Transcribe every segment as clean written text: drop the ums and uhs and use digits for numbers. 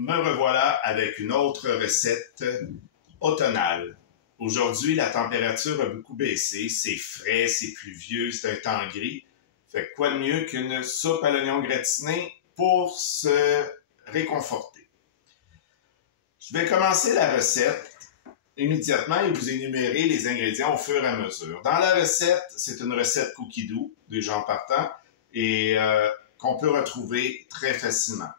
Me revoilà avec une autre recette automnale. Aujourd'hui, la température a beaucoup baissé. C'est frais, c'est pluvieux, c'est un temps gris. Fait quoi de mieux qu'une soupe à l'oignon gratiné pour se réconforter. Je vais commencer la recette immédiatement et vous énumérer les ingrédients au fur et à mesure. Dans la recette, c'est une recette cookie doux, déjà en partant, et qu'on peut retrouver très facilement.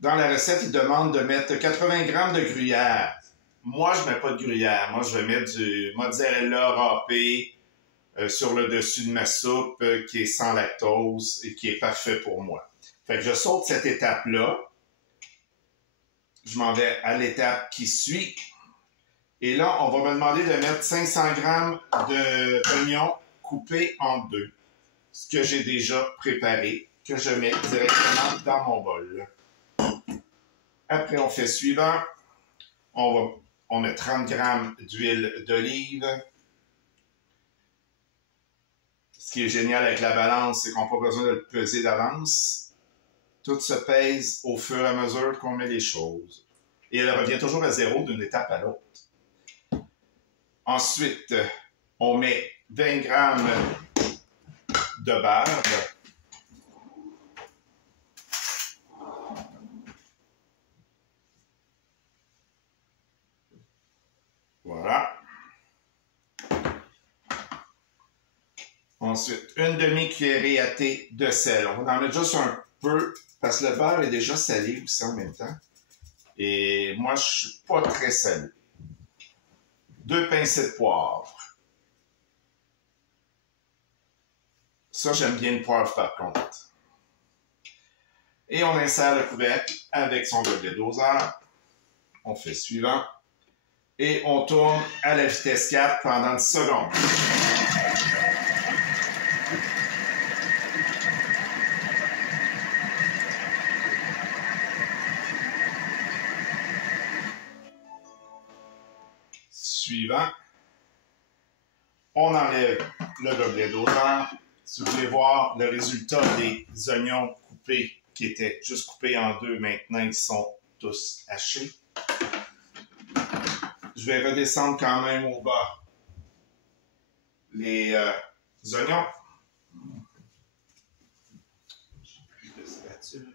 Dans la recette, il demande de mettre 80 g de gruyère. Moi, je ne mets pas de gruyère. Moi, je vais mettre du mozzarella râpé sur le dessus de ma soupe qui est sans lactose et qui est parfait pour moi. Fait que je saute cette étape-là. Je m'en vais à l'étape qui suit. Et là, on va me demander de mettre 500 g d'oignons coupés en deux. Ce que j'ai déjà préparé, que je mets directement dans mon bol. Après, on fait suivant. On met 30 g d'huile d'olive. Ce qui est génial avec la balance, c'est qu'on n'a pas besoin de le peser d'avance. Tout se pèse au fur et à mesure qu'on met les choses. Et elle revient toujours à zéro d'une étape à l'autre. Ensuite, on met 20 g de beurre. Voilà. Ensuite, une demi-cuillerée à thé de sel. On va en mettre juste un peu, parce que le beurre est déjà salé aussi en même temps. Et moi, je ne suis pas très salé. 2 pincées de poivre. Ça, j'aime bien le poivre par contre. Et on insère le couvercle avec son degré doseur. On fait suivant. Et on tourne à la vitesse 4 pendant 10 secondes. Suivant. On enlève le gobelet doseur. Si vous voulez voir le résultat des oignons coupés, qui étaient juste coupés en deux, maintenant ils sont tous hachés. Je vais redescendre quand même au bas les oignons. J'ai plus de spatule.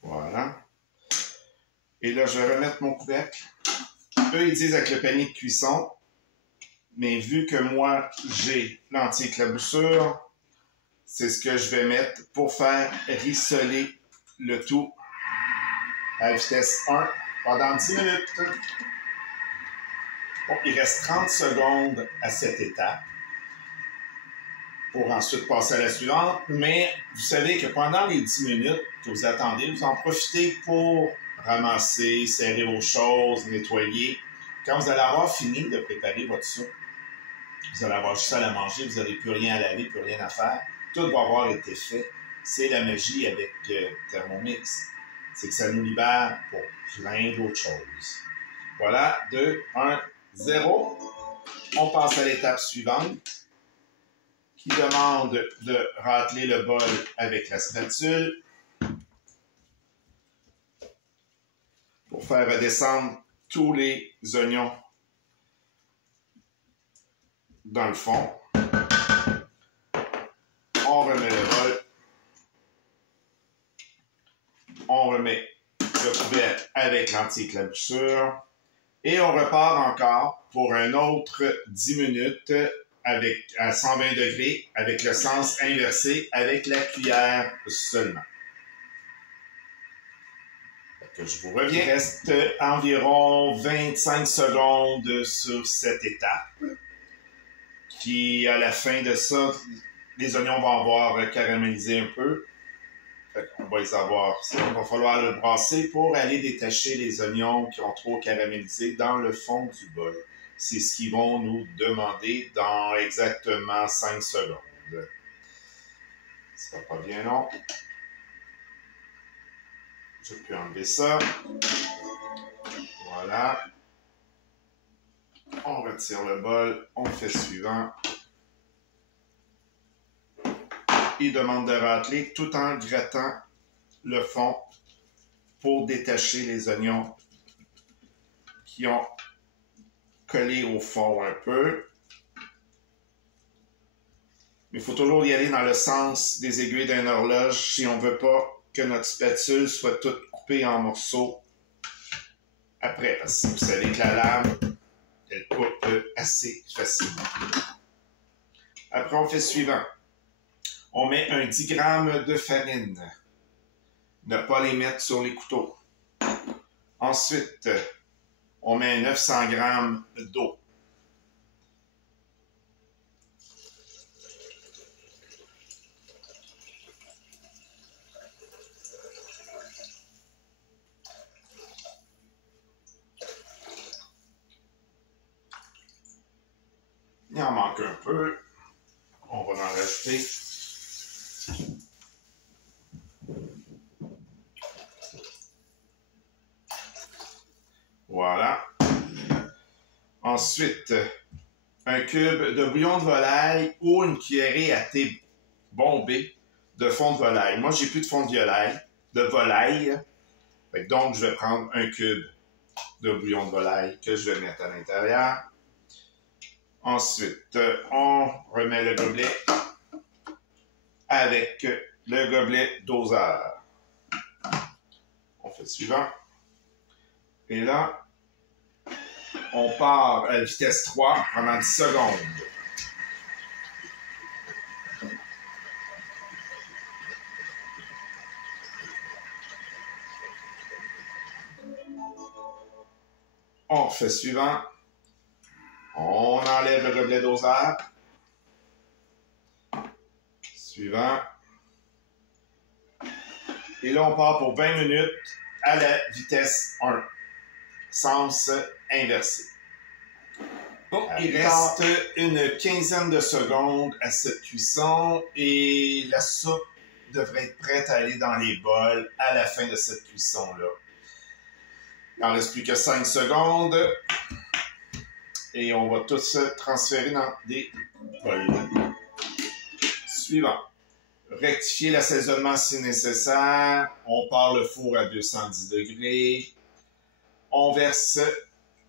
Voilà. Et là, je vais remettre mon couvercle. Eux, ils disent avec le panier de cuisson, mais vu que moi, j'ai l'anti-éclaboussure, c'est ce que je vais mettre pour faire rissoler le tout à vitesse 1 pendant 10 minutes. Bon, il reste 30 secondes à cette étape pour ensuite passer à la suivante, mais vous savez que pendant les 10 minutes que vous attendez, vous en profitez pour ramasser, serrer vos choses, nettoyer. Quand vous allez avoir fini de préparer votre soupe, vous allez avoir juste à la manger, vous n'avez plus rien à laver, plus rien à faire. Tout va avoir été fait. C'est la magie avec Thermomix. C'est que ça nous libère pour plein d'autres choses. Voilà, 2, 1, 0. On passe à l'étape suivante qui demande de râteler le bol avec la spatule pour faire redescendre tous les oignons dans le fond. On remet le bol. On remet le couvercle avec l'anti-éclaboussure. Et on repart encore pour un autre 10 minutes à 120 degrés avec le sens inversé avec la cuillère seulement. Que je vous reviens. Il reste environ 25 secondes sur cette étape qui, à la fin de ça, les oignons vont avoir caramélisé un peu. On va les avoir. Il va falloir le brasser pour aller détacher les oignons qui ont trop caramélisé dans le fond du bol. C'est ce qu'ils vont nous demander dans exactement 5 secondes. Ça va pas bien long. Je peux enlever ça. Voilà. On retire le bol, on fait suivant. Il demande de racler tout en grattant le fond pour détacher les oignons qui ont collé au fond un peu. Mais il faut toujours y aller dans le sens des aiguilles d'une horloge si on ne veut pas que notre spatule soit toute coupée en morceaux après. Parce que vous savez que la lame, elle coupe assez facilement. Après, on fait suivant. On met un 10 g de farine. Ne pas les mettre sur les couteaux. Ensuite, on met 900 g d'eau. Il en manque un peu. On va en rajouter. Voilà. Ensuite, un cube de bouillon de volaille ou une cuillerée à thé bombée de fond de volaille. Moi, j'ai plus de fond de volaille. Donc, je vais prendre un cube de bouillon de volaille que je vais mettre à l'intérieur. Ensuite, on remet le gobelet avec le gobelet doseur. On fait le suivant. Et là, on part à vitesse 3 pendant 10 secondes. On fait suivant. On enlève le gobelet doseur. Suivant. Et là, on part pour 20 minutes à la vitesse 1. Sens inversé. Il reste une quinzaine de secondes à cette cuisson et la soupe devrait être prête à aller dans les bols à la fin de cette cuisson-là. Il n'en reste plus que 5 secondes. Et on va tout se transférer dans des bols. Suivant. Rectifier l'assaisonnement si nécessaire. On part le four à 210 degrés. On verse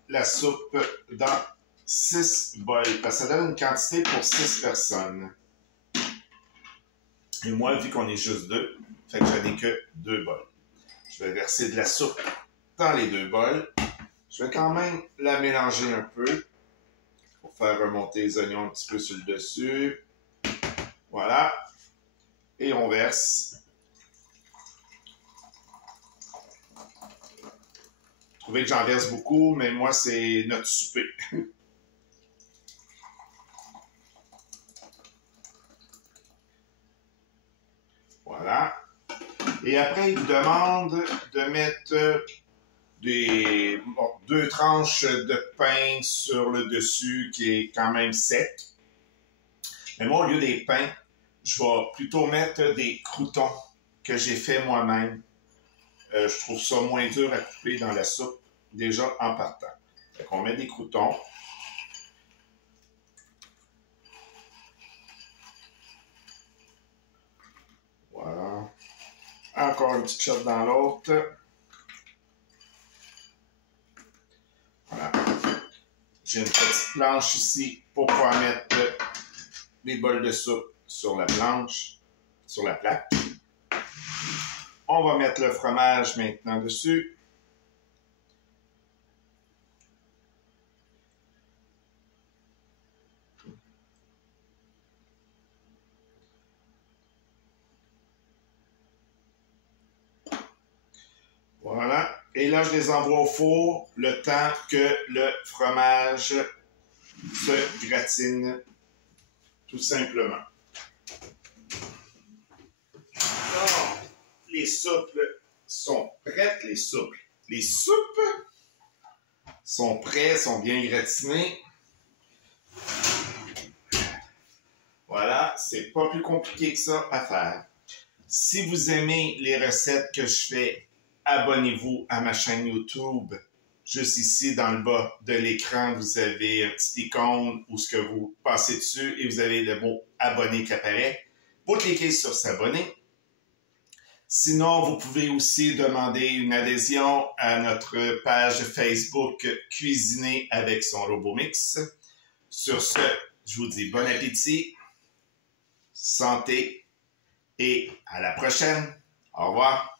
la soupe dans 6 bols. Parce que ça donne une quantité pour 6 personnes. Et moi, vu qu'on est juste 2, fait que j'en ai que 2 bols. Je vais verser de la soupe dans les 2 bols. Je vais quand même la mélanger un peu pour faire remonter les oignons un petit peu sur le dessus. Voilà. Et on verse. Vous trouvez que j'en verse beaucoup, mais moi, c'est notre souper. Voilà. Et après, il vous demande de mettre 2 tranches de pain sur le dessus qui est quand même sec. Mais moi, au lieu des pains, je vais plutôt mettre des croûtons que j'ai fait moi-même. Je trouve ça moins dur à couper dans la soupe, déjà en partant. Fait qu'on met des croûtons. Voilà. Encore une petite shot dans l'autre. Voilà. J'ai une petite planche ici pour pouvoir mettre les bols de soupe sur la planche, sur la plaque. On va mettre le fromage maintenant dessus. Voilà. Et là, je les envoie au four le temps que le fromage se gratine, tout simplement. Alors, les soupes sont prêtes, les soupes. Les soupes sont prêtes, sont bien gratinées. Voilà, c'est pas plus compliqué que ça à faire. Si vous aimez les recettes que je fais, abonnez-vous à ma chaîne YouTube Juste ici, dans le bas de l'écran, vous avez un petit icône où ce que vous passez dessus et vous avez le mot « Abonner » qui apparaît. Vous cliquez sur « S'abonner ». Sinon, vous pouvez aussi demander une adhésion à notre page Facebook « Cuisiner avec son RoboMix ». Sur ce, je vous dis bon appétit, santé et à la prochaine. Au revoir.